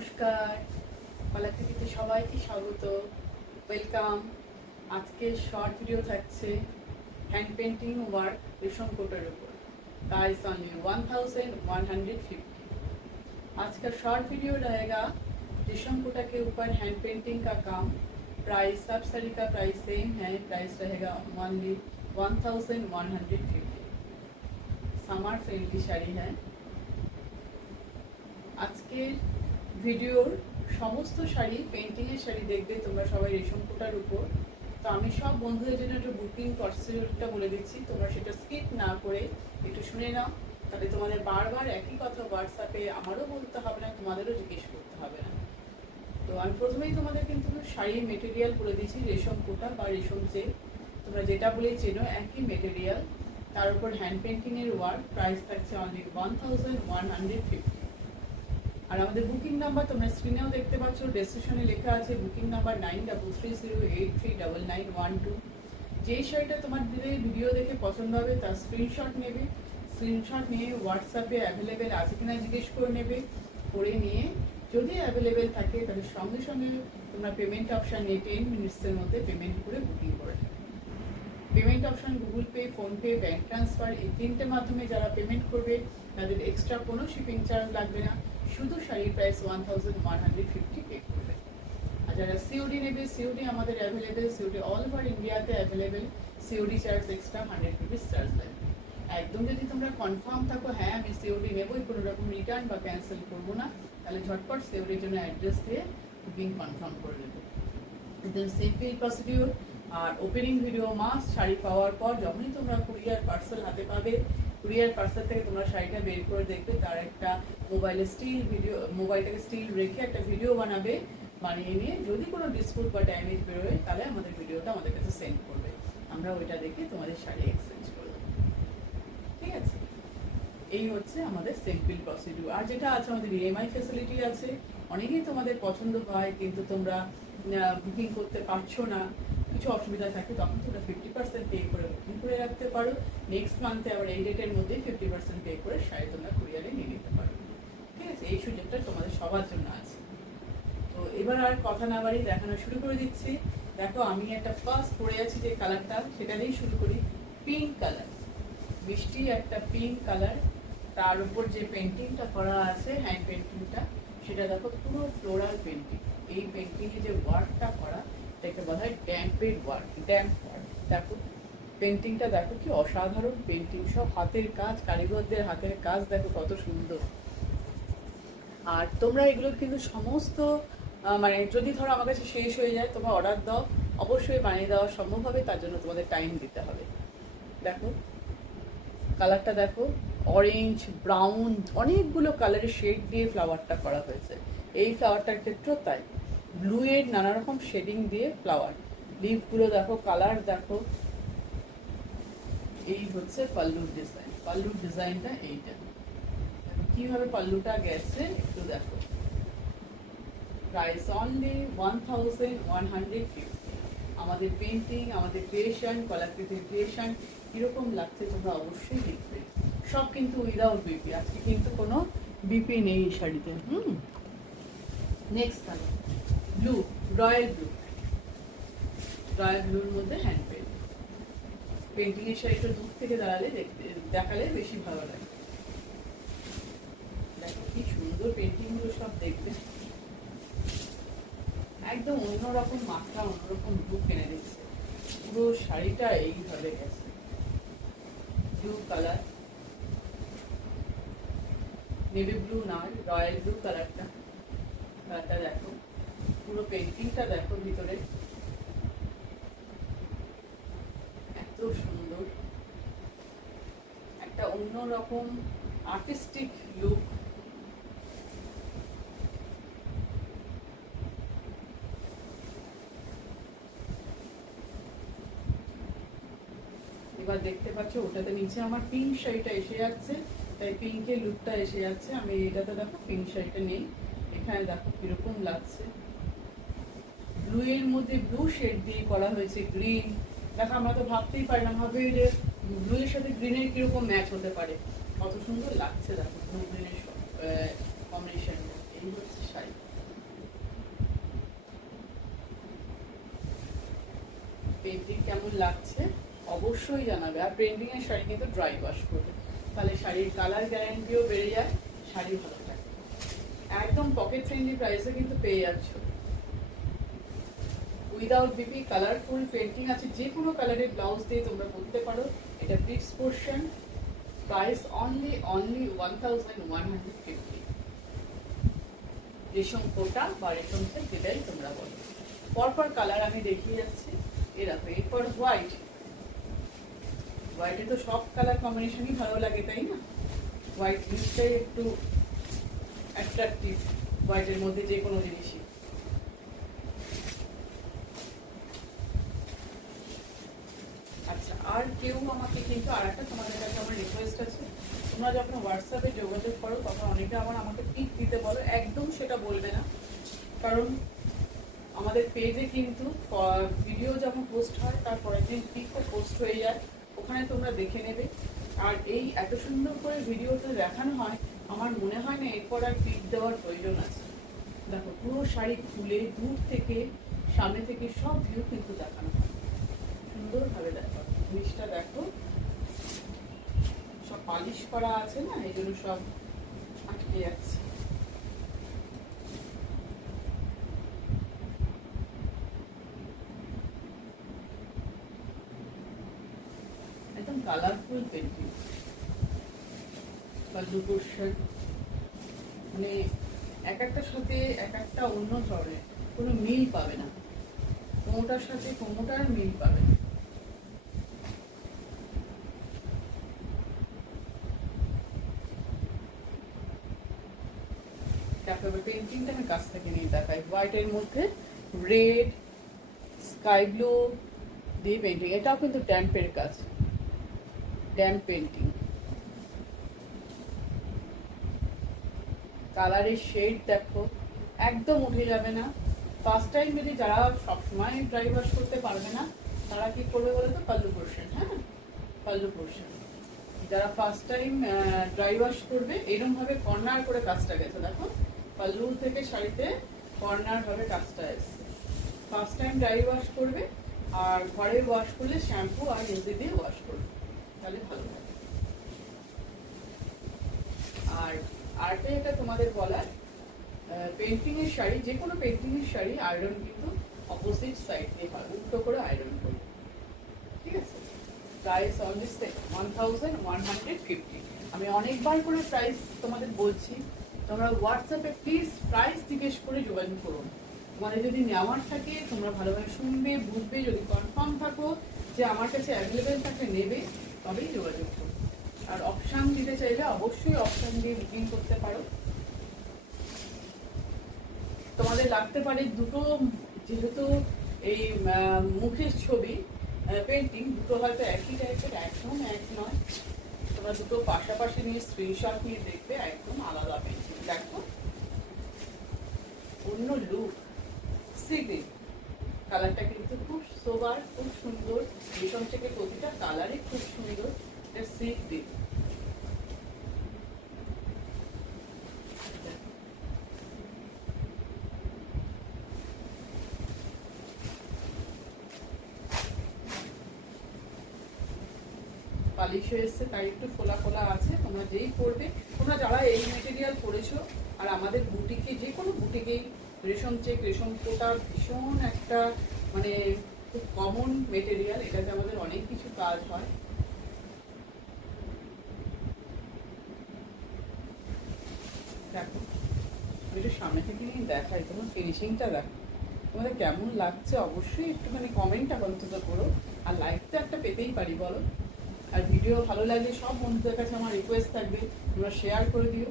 নমস্কার, কলাকৃতিতে সবাইকে স্বাগত, ওয়েলকাম। আজকে শর্ট ভিডিও থাকছে হ্যান্ড পেন্টিং ওয়ার্ক রেশম কোটের উপর, प्राइस ऑनली 1150। आज का शॉर्ट वीडियो रहेगा रेशम कोटा के ऊपर हैंड पेंटिंग का काम। प्राइस सब साड़ी का प्राइस सेम है, प्राइस रहेगा ओनली 1150। समर फ्रेंडली शाड़ी है। আজকে ভিডিওর সমস্ত শাড়ি পেন্টিংয়ের শাড়ি দেখবে তোমরা সবাই রেশম কোটার উপর। তো আমি সব বন্ধুদের জন্য একটু বুকিং প্রসিডিউরটা বলে দিচ্ছি, তোমরা সেটা স্কিপ না করে একটু শুনে নাও, তাহলে তোমাদের বারবার একই কথা হোয়াটসঅ্যাপে আমারও বলতে হবে না, তোমাদেরও জিজ্ঞেস করতে হবে না। তো আমি প্রথমেই তোমাদের কিন্তু শাড়ির মেটেরিয়াল বলে দিচ্ছি, রেশম কোটা বা রেশম চেক তোমরা যেটা বলেই চেনো একই মেটেরিয়াল, তার উপর হ্যান্ড পেন্টিংয়ের ওয়ার্ক। প্রাইস থাকছে অনলি 1150। আর আমাদের বুকিং নাম্বার তোমরা স্ক্রিনেও দেখতে পাচ্ছ, ডেসক্রিপশনে লেখা আছে বুকিং নাম্বার 9330839912। যেই শাড়িটা তোমাদের ভিডিও দেখে পছন্দ হবে তার স্ক্রিনশট নেবে, স্ক্রিনশট নিয়ে হোয়াটসঅ্যাপে অ্যাভেলেবেল আছে কিনা জিজ্ঞেস করে নেবে, করে নিয়ে যদি অ্যাভেলেবেল থাকে তাহলে সঙ্গে সঙ্গে তোমরা পেমেন্ট অপশান নিয়ে 10 মিনিটসের মধ্যে পেমেন্ট করে বুকিং করে নেবে। Payment option Google pay, PhonePe, bank transfer, এই তিনটের মাধ্যমে যারা পেমেন্ট করবে তাদের এক্সট্রা কোনো শিপিং চার্জ লাগবে না, শুধু শাড়ির প্রাইস 1150 পে করবে। আর যারা সিওডি নেবে, সিওডি আমাদের অ্যাভেলেবেল, সিওডি অল ওভার ইন্ডিয়াতে available. COD charge extra 100 rupees charge লাগবে। একদম যদি তোমরা কনফার্ম থাকো হ্যাঁ আমি সিওডি নেবই, কোনো রকম রিটার্ন বা ক্যান্সেল করবো না, তাহলে ঝটপট সিওডির জন্য অ্যাড্রেস দিয়ে বুকিং কনফার্ম করে নেবে। একদম সিম্পল প্রসিডিউর। আর ওপেনিং ভিডিও মাস্ট। শাড়ি পাওয়ার পর যখনই তোমরা কুরিয়ার পার্সেল হাতে পাবে, কুরিয়ার পার্সেল থেকে তোমরা শাড়িটা বের করে দেখবে, তার একটা মোবাইলে স্টিল ভিডিও, মোবাইলটাকে স্টিল রেখে একটা ভিডিও বানাবে, বানিয়ে নিয়ে যদি কোনো ডিসপুট বা ড্যামেজ বেরোয় তাহলে আমাদের ভিডিওটা আমাদের কাছে সেন্ড করবে, আমরা ওইটা দেখে তোমাদের শাড়ি এক্সচেঞ্জ করে দেবো। ঠিক আছে, এই হচ্ছে আমাদের সিম্পল প্রসিডিউর। আর যেটা আছে আমাদের ইএমআই ফ্যাসিলিটি আছে। অনেকেই তোমাদের পছন্দ হয় কিন্তু তোমরা বুকিং করতে পারছো না, কিছু অসুবিধা থাকে, তখন তোমরা 50% পে করে বুকিং করে রাখতে পারো। নেক্সট মান্থে আবার এই ডেটের মধ্যে 50% পে করে শাড়ি তোমরা কুরিয়ারে নিয়ে নিতে পারো। ঠিক আছে, এই সুযোগটা তোমাদের সবার জন্য আছে। তো এবার আর কথা না বাড়ি দেখানো শুরু করে দিচ্ছি। দেখো আমি একটা ফার্স্ট পরে আছি যে কালারটা, সেটা দিয়েই শুরু করি। পিঙ্ক কালার, মিষ্টি একটা পিঙ্ক কালার, তার উপর যে পেন্টিংটা করা আছে হ্যান্ড পেন্টিংটা, সেটা দেখো পুরো ফ্লোরাল পেন্টিং। এই পেন্টিংয়ে যে ওয়ার্কটা করা এটাকে বলা হয় ড্যাম্পেড ওয়ার্ক, ড্যাম্প ওয়ার্ক। দেখো পেন্টিংটা দেখো কি অসাধারণ পেন্টিং, সব হাতের কাজ, কারিগরদের হাতের কাজ দেখো কত সুন্দর। আর তোমরা এগুলো কিন্তু সমস্ত মানে যদি ধরো আমার কাছে শেষ হয়ে যায় তোমরা অর্ডার দাও, অবশ্যই বানিয়ে দেওয়া সম্ভব হবে, তার জন্য তোমাদের টাইম দিতে হবে। দেখো কালারটা দেখো, অরেঞ্জ, ব্রাউন, অনেকগুলো কালারের শেড দিয়ে ফ্লাওয়ারটা করা হয়েছে। এই ফ্লাওয়ারটার ক্ষেত্রেও তাই, ব্লু এর নানা রকম শেডিং দিয়ে ফ্লাওয়ার। লিফগুলো দেখো, কালার দেখো। এই হচ্ছে পাল্লুর ডিজাইন, পাল্লুর ডিজাইনটা এইটা কিভাবে পাল্লুটা গেছে একটু দেখো। Price only 1150। আমাদের পেন্টিং, আমাদের ক্রিয়েশন, কলাকৃতির ক্রিয়েশন কিরকম লাগছে তোমরা অবশ্যই দেখবে। সব কিন্তু উইদাউট বিপি, আজকে কিন্তু কোনো বিপি নেই এই শাড়িতে। Next colour blue, royal blue, royal ব্লুর মধ্যে হ্যান্ড পেন্ট। পেন্টিং এর শাড়িটা দূর থেকে দাঁড়ালে দেখালে বেশি ভালো লাগে। দেখো কি সুন্দর পেন্টিং গুলো সব দেখবে, একদম অন্যরকম মাত্রা, অন্যরকম লুক এনে দিচ্ছে। পুরো শাড়িটা এইভাবে গেছে। ব্লু কালার, নেভি ব্লু না, রয়্যাল ব্লু কালারটা, কালারটা দেখো, পুরো পেন্টিংটা দেখো ভিতরে এত সুন্দর, একটা অন্যরকম আর্টিস্টিক লুক। এবার দেখতে পাচ্ছ ওটাতে নিচে আমার পিঙ্ক শাড়িটা এসে যাচ্ছে, তাই পিঙ্কের লুকটা এসে যাচ্ছে। আমি এটাতে দেখো পিঙ্ক শাড়িটা নেই, এখানে দেখো কিরকম লাগছে। ব্লু এর মধ্যে ব্লু শেড দিয়ে করা হয়েছে গ্রিন। দেখো আমরা তো ভাবতেই পারি না, ভাবে যে ব্লু এর সাথে গ্রিনের কিরকম ম্যাচ হতে পারে, কত সুন্দর লাগছে। দেখো ব্লু গ্রিনের কম্বিনেশন। এই হচ্ছে শাড়ি। পেন্টিং কেমন লাগছে অবশ্যই জানাবে। আর পেন্টিংয়ের শাড়ি কিন্তু ড্রাই ওয়াশ করবে, তাহলে শাড়ির কালার গ্যারান্টিও বেড়ে যায়, শাড়ি ভালো থাকে। একদম পকেট ফ্রেন্ডলি প্রাইসে কিন্তু পেয়ে যাচ্ছ। উইদাউট বিপি কালারফুল পেন্টিং আছে, যে কোনো কালারের ব্লাউজ দিয়ে তোমরা করতে পারো। এটা ব্রিক্স পোর্শন, প্রাইস অনলি 1150। রেশম কোটা বা রেশম সেট যেটাই তোমরা বলো। পরপর কালার আমি দেখিয়ে যাচ্ছি। এরপর হোয়াইট। হোয়াইটে তো সব কালার কম্বিনেশনই ভালো লাগে, তাই না? হোয়াইট জিনিসটাই একটু অ্যাট্রাকটিভ, হোয়াইটের মধ্যে যে কোনো জিনিসই। আচ্ছা, আর কেউ আমাকে কিন্তু আর একটা তোমাদের কাছে আমার রিকোয়েস্ট আছে, তোমরা যখন হোয়াটসঅ্যাপে যোগাযোগ করো তখন অনেকে আমাকে পিক দিতে বলো, একদম সেটা বলবে না। কারণ আমাদের পেজে কিন্তু ভিডিও যখন পোস্ট হয় তার পরের দিন পিকও পোস্ট হয়ে যায়, ওখানে তোমরা দেখে নেবে। আর এই এত সুন্দর করে ভিডিওটা দেখানো হয়, আমার মনে হয় না এরপর আর পিক দেওয়ার প্রয়োজন আছে। দেখো পুরো শাড়ি খুলে দূর থেকে সামনে থেকে সব ভিউ কিন্তু দেখানো হয়, সুন্দরভাবে দেখো জিনিসটা। দেখো সব পালিশ করা আছে না, এই জন্য সব আটকে যাচ্ছে। একদম কালারফুল পেন্টিং। পাল্লু পোর্শন মানে এক একটার সাথে এক একটা অন্য ধরনের, কোনো মিল পাবে না, কোনোটার সাথে কোনোটার মিল পাবে না। তারপরে পেন্টিংটা আমি কাছ থেকে নিয়ে দেখাই। হোয়াইটের মধ্যে রেড স্কাই ব্লু দিয়ে পেন্টিং, এটাও কিন্তু ড্যাম্পের কাজ, ড্যাম্প পেন্টিং। কালারের শেড দেখো একদম উঠে যাবে না। ফার্স্ট টাইম যদি যারা সবসময় ড্রাই ওয়াশ করতে পারবে না তারা কি করবে বলো তো, পাল্লু পোর্শন। হ্যাঁ, পাল্লু পোর্শন যারা ফার্স্ট টাইম ড্রাই ওয়াশ করবে, এরকম ভাবে কর্নার করে কাজটা গেছে। দেখো পাল্লু থেকে শাড়িতে কর্নার ভাবে কাজটা এসছে। ফার্স্ট টাইম ড্রাই ওয়াশ করবে, আর ঘরে ওয়াশ করলে শ্যাম্পু আর ইউজি দিয়ে ওয়াশ করবে, তাহলে ভালো হবে। আর আরেকটা এটা তোমাদের বলার, পেন্টিং এর শাড়ি, যে কোনো পেন্টিং এর শাড়ি আয়রন কিন্তু অপোজিট সাইড দিয়ে হয়, উল্টো করে আয়রন করবে, ঠিক আছে? Price only 1150। আমি অনেকবার করে প্রাইস তোমাদের বলছি, তোমরা হোয়াটসঅ্যাপে প্লিজ প্রাইস জিজ্ঞেস করে যোগাযোগ করুন। তোমাদের যদি নেওয়ার থাকে তোমরা ভালোভাবে শুনবে, বুঝবে, যদি কনফার্ম থাকো যে আমার কাছে অ্যাভেলেবেল থাকে নেবে, তবেই যোগাযোগ করো। আর অপশান দিতে চাইলে অবশ্যই অপশান দিয়ে বুকিং করতে পারো। তোমাদের লাগতে পারে দুটো, যেহেতু এই মুখের ছবি পেন্টিং দুটো হয়তো একই টাইপের, একদম এক নয়। তোমরা দুটো পাশাপাশি নিয়ে স্ক্রিনশট নিয়ে দেখবে, একদম আলাদা পেন্টিং। দেখো অন্য লুক, সিগ্রিন কালারটা কিন্তু খুব সোবার, খুব সুন্দর। রেশম থেকে প্রতিটা কালারই খুব সুন্দর। এটা সিগ্রিন। পালিশ হয়ে এসছে, তাই একটু ফোলা ফোলা আছে। তোমরা যেই করবে, তোমরা যারা এই মেটেরিয়াল করেছো, আর আমাদের বুটিকে, যে কোনো বুটিকেই রেশম চেক, রেশম কোটা ভীষণ একটা মানে খুব কমন মেটেরিয়াল, এটাতে আমাদের অনেক কিছু কাজ হয়। দেখো একটু সামনে থেকে দেখাই, তোমার ফিনিশিংটা দেখো, তোমাদের কেমন লাগছে অবশ্যই একটুখানি কমেন্টটা অন্তত করো। আর লাইক তো একটা পেতেই পারি বলো। আর ভিডিও ভালো লাগলে সব বন্ধুদের কাছে আমার রিকোয়েস্ট থাকবে তোমরা শেয়ার করে দিও,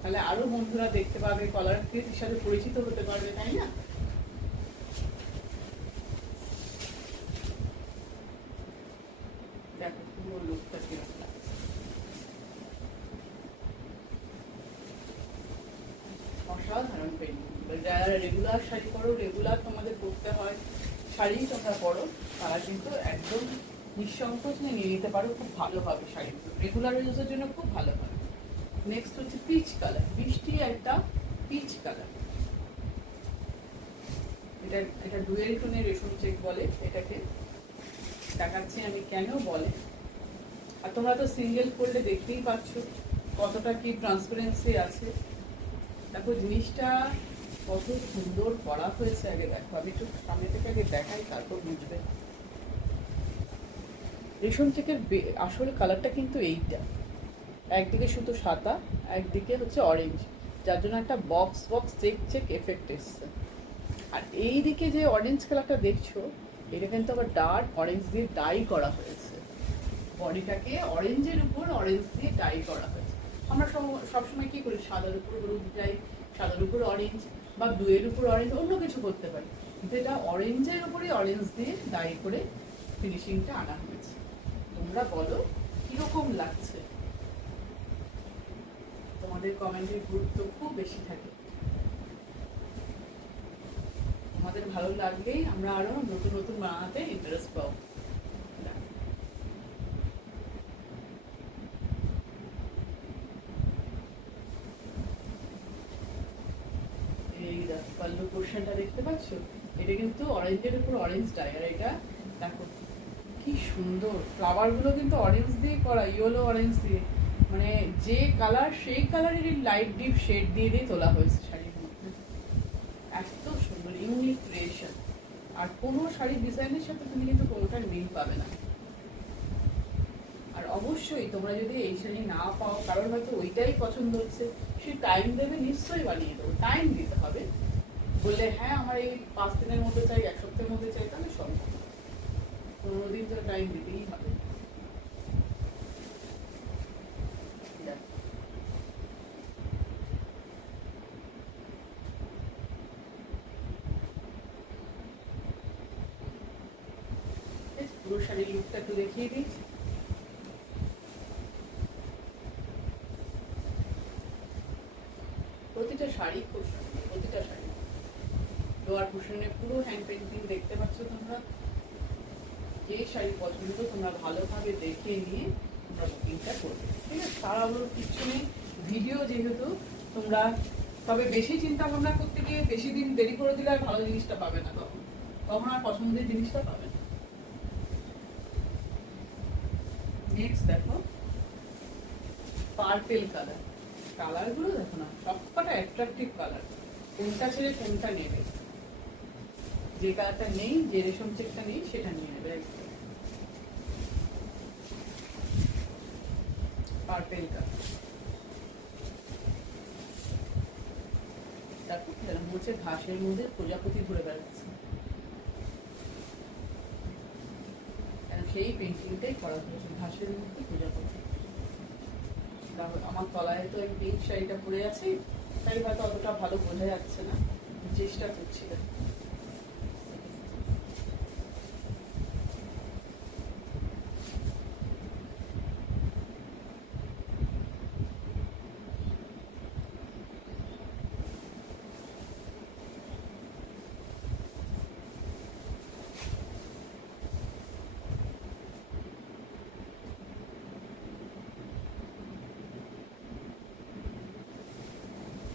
তাহলে আরো বন্ধুরা দেখতে পাবে, কলার ক্রিয়েটির সাথে পরিচিত হতে পারবে, তাই না? দেখো পুরো লুকটা কিরকম লাগছে, অসাধারণ পেন্টিং। যারা রেগুলার শাড়ি পরো, রেগুলার তোমাদের পরতে হয় শাড়ি তোমরা পরো, তারা কিন্তু একদম নিঃসংকোচ নিয়ে নিতে পারো, খুব ভালো হবে শাড়িগুলো, রেগুলার ইউজের জন্য খুব ভালো হবে। নেক্সট হচ্ছে পিচ কালার, বৃষ্টি একটা পিচ কালার। এটা এটা ডুয়েল টোনের রেশম চেক বলে এটাকে, দেখাচ্ছি আমি কেন বলে। আর তোমরা তো সিঙ্গেল ফোল্ডে দেখতেই পাচ্ছ কতটা কি ট্রান্সপারেন্সি আছে। দেখো জিনিসটা কত সুন্দর করা হয়েছে। আগে দেখো, আমি একটু সামনে থেকে আগে দেখাই, তারপর বুঝবে। রেশম চেকের আসল কালারটা কিন্তু এইটা, একদিকে শুধু সাদা, একদিকে হচ্ছে অরেঞ্জ, যার জন্য একটা box box check check effect এসছে। আর এই দিকে যে অরেঞ্জ কালারটা দেখছো, এটা কিন্তু আবার ডার্ক অরেঞ্জ দিয়ে ডাই করা হয়েছে। বডিটাকে অরেঞ্জের উপর অরেঞ্জ দিয়ে ডাই করা হয়েছে। আমরা সবসময় কি করি, সাদার উপর হলুদ ডাই, সাদার উপর অরেঞ্জ, বা ব্লুয়ের উপর অরেঞ্জ, অন্য কিছু করতে পারি, কিন্তু এটা অরেঞ্জের উপরে অরেঞ্জ দিয়ে ডাই করে ফিনিশিংটা আনা হয়েছে। তোমরা বলো কিরকম লাগছে? তোমাদের কমেন্টের গুরুত্ব খুব বেশি থাকে। তোমাদের ভালো লাগলেই আমরা আরো নতুন নতুন বানাতে ইন্টারেস্ট পাবো। এই পাল্লু পোর্শনটা দেখতে পাচ্ছ, এটা কিন্তু অরেঞ্জের উপর অরেঞ্জ ডাই। আর এটা দেখো কি সুন্দর, ফ্লাওয়ার গুলো কিন্তু অরেঞ্জ দিয়ে করা, ইয়েলো অরেঞ্জ দিয়ে, মানে যে কালার সেই কালারের লাইট ডিপ শেড দিয়ে দিয়ে তোলা হয়েছে শাড়ির মধ্যে। এত সুন্দর ইউনিক ক্রিয়েশন। আর কোনো শাড়ি ডিজাইনের সাথে তুমি কিন্তু কোনোটার মিল পাবে না। আর অবশ্যই তোমরা যদি এই শাড়ি না পাও, কারণ হয়তো ওইটাই পছন্দ হচ্ছে, সে টাইম দেবে, নিশ্চয়ই বানিয়ে দেবো। টাইম দিতে হবে, বললে হ্যাঁ আমার এই 5 দিনের মধ্যে চাই, 1 সপ্তাহের মধ্যে চাই, তাহলে সম্ভব। 15 দিন তো টাইম দিতেই হবে। পুরো শাড়ির লুকটা একটু দেখিয়ে দিই। প্রতিটা শাড়ি খুব সুন্দর, প্রতিটা শাড়ি। লোয়ার কুশনে পুরো হ্যান্ড পেন্টিং দেখতে পাচ্ছ তোমরা। যে শাড়ি পছন্দ তোমরা ভালোভাবে দেখে নিয়ে তোমরা বুকিংটা করবে, ঠিক আছে? তার আবার কিছু নেই, ভিডিও যেহেতু তোমরা, তবে বেশি চিন্তা ভাবনা করতে গিয়ে বেশি দিন দেরি করে দিলে আর ভালো জিনিসটা পাবে না, তখন আর পছন্দের জিনিসটা পাবে না। নেক্সট দেখো পার্পেল কালার। কালার গুলো দেখো না, সবকটা অ্যাট্রাকটিভ কালার। কোনটা ছেড়ে কোনটা নেবে, যে কালারটা নেই, যে রেশম চেকটা নেই, সেটা নিয়ে নেবে। পার্পেল কালার দেখো, এরকম হচ্ছে ঘাসের মধ্যে প্রজাপতি ঘুরে বেড়াচ্ছে, সেই পেন্টিংটাই করা হয়েছে, ঘাসের মধ্যে প্রজাপতি। আমার তলায় তো এই পিঙ্ক শাড়িটা পরে আছে, তাই হয়তো অতটা ভালো বোঝা যাচ্ছে না, চেষ্টা করছি।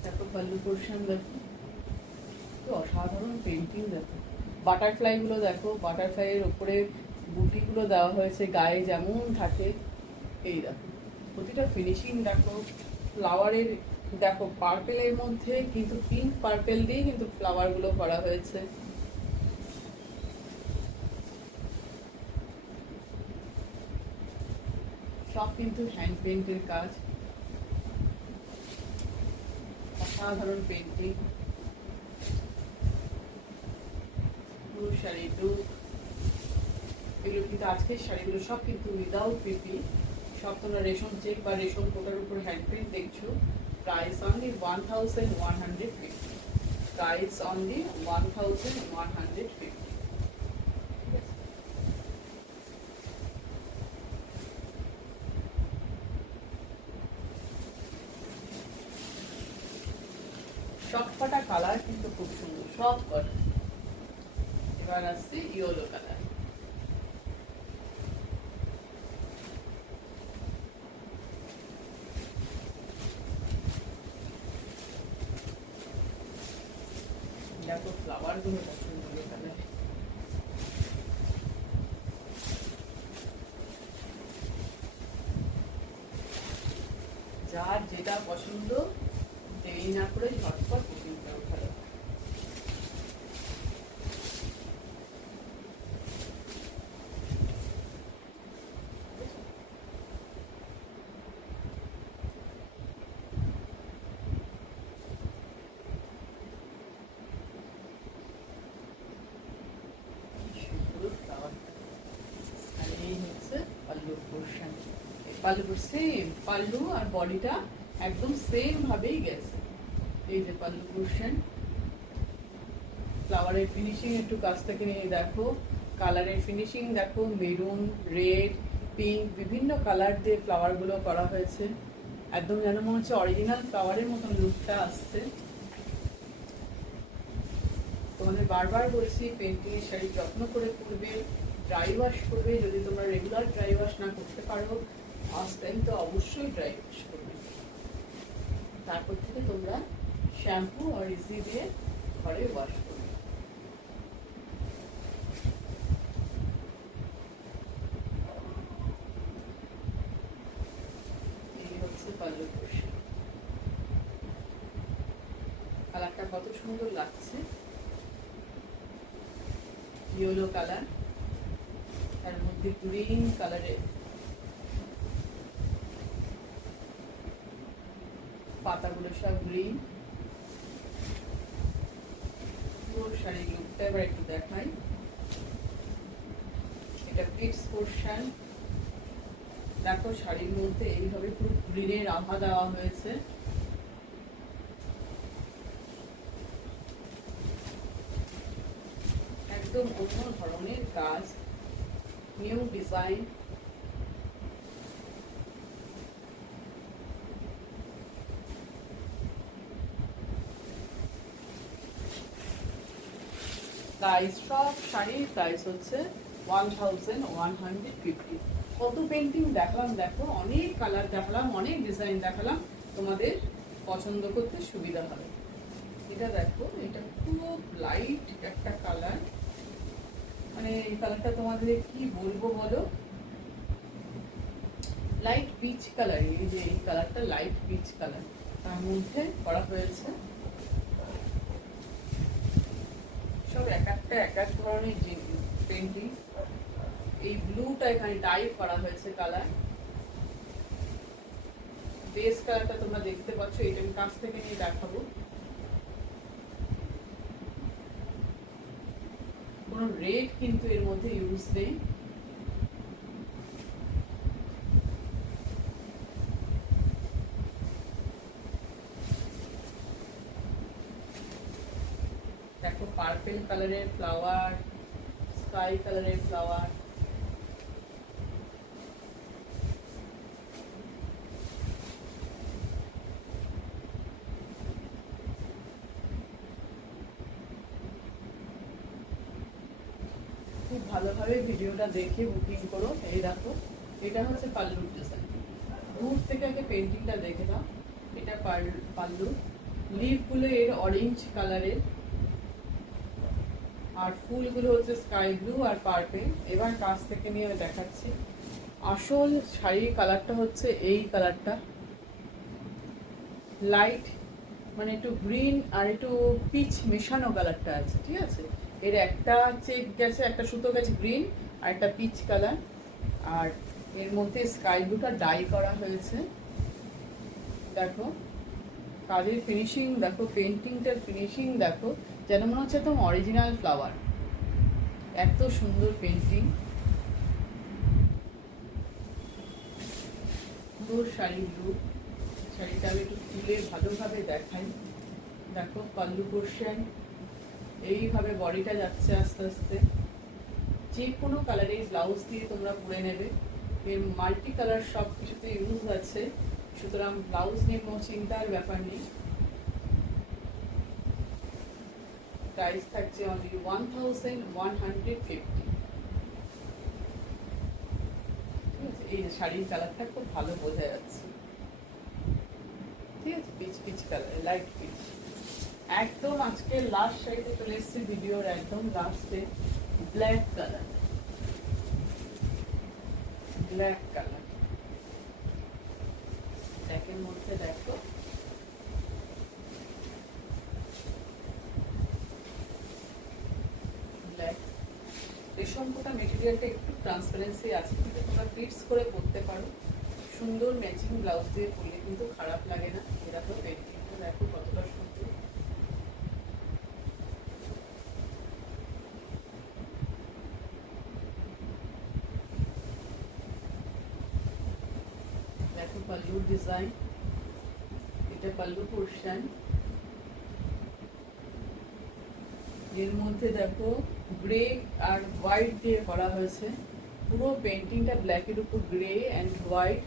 দেখো পাল্লু পোর্শন দেখো, তো অসাধারণ পেন্টিং। দেখো বাটারফ্লাই গুলো, দেখো বাটারফ্লাই এর উপরে বুটি গুলো দেওয়া হয়েছে, গায়ে যেমন থাকে। এই দেখো প্রতিটা ফিনিশিং দেখো, ফ্লাওয়ারের দেখো, পার্পেলের মধ্যে কিন্তু পিঙ্ক পার্পেল দিয়ে কিন্তু ফ্লাওয়ার গুলো করা হয়েছে। সব কিন্তু হ্যান্ড পেন্টের কাজ, অসাধারণ পেন্টিং। পুরো শাড়ি লুক, এগুলো কিন্তু আজকের শাড়িগুলো সব কিন্তু উইদাউট পিপি, সব তোমরা রেশম চেক বা রেশম কোটার উপর হ্যান্ড প্রিন্ট দেখছো। Price only 1150, price only 1150। সবকটা কালার কিন্তু খুব সুন্দর, সব কটা। এবার আসছে ইয়েলো কালার। দেখো ফ্লাওয়ার ফ্লাওয়ারগুলো পছন্দ হবে কালার। যার যেটা পছন্দ দেরি না করে ঝটপট বুকিংটা উঠালো। পাল্লু সেম, পাল্লু আর বডিটা একদম সেম ভাবেই গেছে। এই যে পাল্লু পোর্শন, ফ্লাওয়ারের ফিনিশিং একটু কাছ থেকে নিয়ে দেখো, কালারের ফিনিশিং দেখো, মেরুন, রেড, পিঙ্ক বিভিন্ন কালার দিয়ে ফ্লাওয়ার গুলো করা হয়েছে। একদম যেন মনে হচ্ছে অরিজিনাল ফ্লাওয়ারের মতন লুকটা আসছে। তোমাদের বারবার বলছি পেন্টিং এর শাড়ি যত্ন করে পরবে, ড্রাই ওয়াশ করবে। যদি তোমরা রেগুলার ড্রাই ওয়াশ না করতে পারো, ফার্স্ট টাইম তো অবশ্যই ড্রাই ওয়াশ করবে। তারপর থেকে তোমরা শ্যাম্পু আর ইজি দিয়ে ঘরে ওয়াশ করবে। এই হচ্ছে পাল্লু পোর্শন। কালারটা কত সুন্দর লাগছে, ইয়েলো কালার, তার মধ্যে গ্রিন কালারের পাতাগুলো সব গ্রিন। পুরো শাড়ির লুকটা এবার একটু দেখাই। এটা প্লিটস পোর্শন, দেখো শাড়ির মধ্যে এইভাবে পুরো গ্রিনের আভা দেওয়া হয়েছে। একদম অন্য ধরনের কাজ, নিউ ডিজাইন। প্রাইস, সব শাড়ির প্রাইস হচ্ছে 1150। কত পেন্টিং দেখালাম দেখো, অনেক কালার দেখালাম, অনেক ডিজাইন দেখালাম, তোমাদের পছন্দ করতে সুবিধা হবে। এটা দেখো, এটা খুব লাইট একটা কালার, মানে এই কালারটা তোমাদের কি বলবো বলো, লাইট পিচ কালার। এই যে এই কালারটা লাইট পিচ কালার, তার মধ্যে করা হয়েছে সব এক একটা এক এক ধরনের পেন্টিং। এই ব্লুটা এখানে ডাই করা হয়েছে কালার। বেস কালারটা তোমরা দেখতে পাচ্ছ, এটা আমি কাছ থেকে নিয়ে দেখাবো। কোনো রেড কিন্তু এর মধ্যে ইউজ নেই। দেখো পার্পল কালারের ফ্লাওয়ার, স্কাই কালারের ফ্লাওয়ার, খুব ভালোভাবে ভিডিওটা দেখে বুকিং করো। এই দেখো, এটা হচ্ছে পাল্লুর ডিজাইন। দূর থেকে আগে পেন্টিংটা দেখে দাও। এটা পাল্লু, লিফগুলো এর অরেঞ্জ কালারের, আর ফুলগুলো হচ্ছে স্কাই ব্লু আর পার্পল। এবার কাছ থেকে নিয়ে দেখাচ্ছি। আসল শাড়ির কালারটা হচ্ছে এই কালারটা, লাইট মানে একটু গ্রিন আর একটু পিচ মেশানো কালারটা আছে, ঠিক আছে। এর একটা চেক গেছে, একটা সুতো গেছে গ্রিন আর একটা পিচ কালার, আর এর মধ্যে স্কাই ব্লুটা ডাই করা হয়েছে। দেখো কাজের ফিনিশিং দেখো, পেন্টিংটার ফিনিশিং দেখো, যেন মনে হচ্ছে একদম অরিজিনাল ফ্লাওয়ার। এত সুন্দর পেন্টিং। সুন্দর শাড়ির লুক। শাড়িটা আমি একটু তুলে ভালোভাবে দেখাই। দেখো পাল্লু পোর্শন, এইভাবে বডিটা যাচ্ছে আস্তে আস্তে। যে কোনো কালারের ব্লাউজ দিয়ে তোমরা পরে নেবে। এর মাল্টি কালার সব কিছুতে ইউজ আছে, সুতরাং ব্লাউজ নিয়ে কোনো চিন্তার ব্যাপার নেই। প্রাইস থাকছে অনলি 1150। ঠিক আছে, এই শাড়ির কালারটা খুব ভালো বোঝা যাচ্ছে, ঠিক আছে, peach peach colour, light peach. একদম আজকে লাস্ট সাইডে চলে এসেছি ভিডিওর একদম লাস্টে। ব্ল্যাক কালার, ব্ল্যাক কালার ব্ল্যাকের মধ্যে দেখো ব্ল্যাক। রেশম কোটা মেটেরিয়ালটা একটু ট্রান্সপারেন্সি আছে, কিন্তু তোমরা ফিটস করে পরতে পারো। সুন্দর ম্যাচিং ব্লাউজ দিয়ে পরলে কিন্তু খারাপ লাগে না। এরকম পেন্টিংটা দেখো কতটা সুন্দর। দেখো পাল্লুর ডিজাইন, এটা পাল্লু পোর্শন। এর মধ্যে দেখো গ্রে আর হোয়াইট দিয়ে করা হয়েছে। পুরো পেন্টিংটা ব্ল্যাকের উপর গ্রে অ্যান্ড হোয়াইট।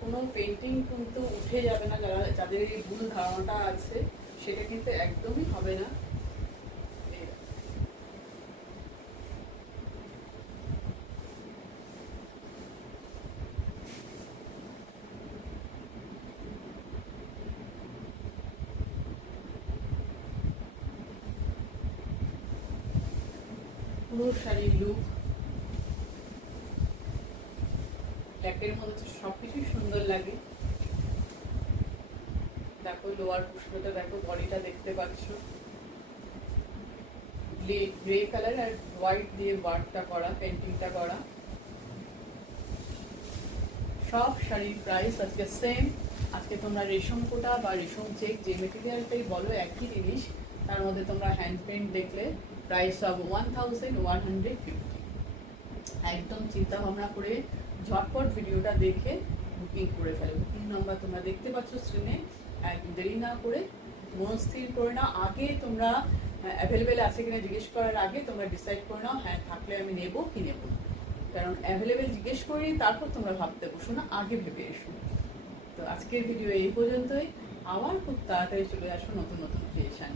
কোনো পেন্টিং কিন্তু উঠে যাবে না, যাদের এই ভুল ধারণাটা আছে সেটা কিন্তু একদমই হবে না। পুরো শাড়ির লুক ব্ল্যাকের মধ্যে সবকিছুই সুন্দর লাগে। দেখো লোয়ার পোর্শনটা দেখো, বডিটা দেখতে পাচ্ছ গ্রে কালার আর হোয়াইট দিয়ে ওয়ার্কটা করা, পেন্টিংটা করা। সব শাড়ির প্রাইস আজকে সেম। আজকে তোমরা রেশম কোটা বা রেশম চেক যে মেটেরিয়ালটাই বলো একই জিনিস, তার মধ্যে তোমরা হ্যান্ড পেন্ট দেখলে প্রাইস অফ 1150। একদম চিন্তা ভাবনা করে ঝটপট ভিডিওটা দেখে বুকিং করে ফেলো। বুকিং নাম্বার তোমরা দেখতে পাচ্ছ স্ক্রিনে। দেরি না করে মনস্থির করে নাও, আগে তোমরা অ্যাভেলেবেল আছে কিনা জিজ্ঞেস করার আগে তোমরা ডিসাইড করে নাও, হ্যাঁ থাকলে আমি নেবো কি নেবো না। কারণ অ্যাভেলেবেল জিজ্ঞেস করি তারপর তোমরা ভাবতে বসো না, আগে ভেবে এসো। তো আজকের ভিডিও এই পর্যন্তই। আবার খুব তাড়াতাড়ি চলে আসো নতুন নতুন ক্রিয়েশন।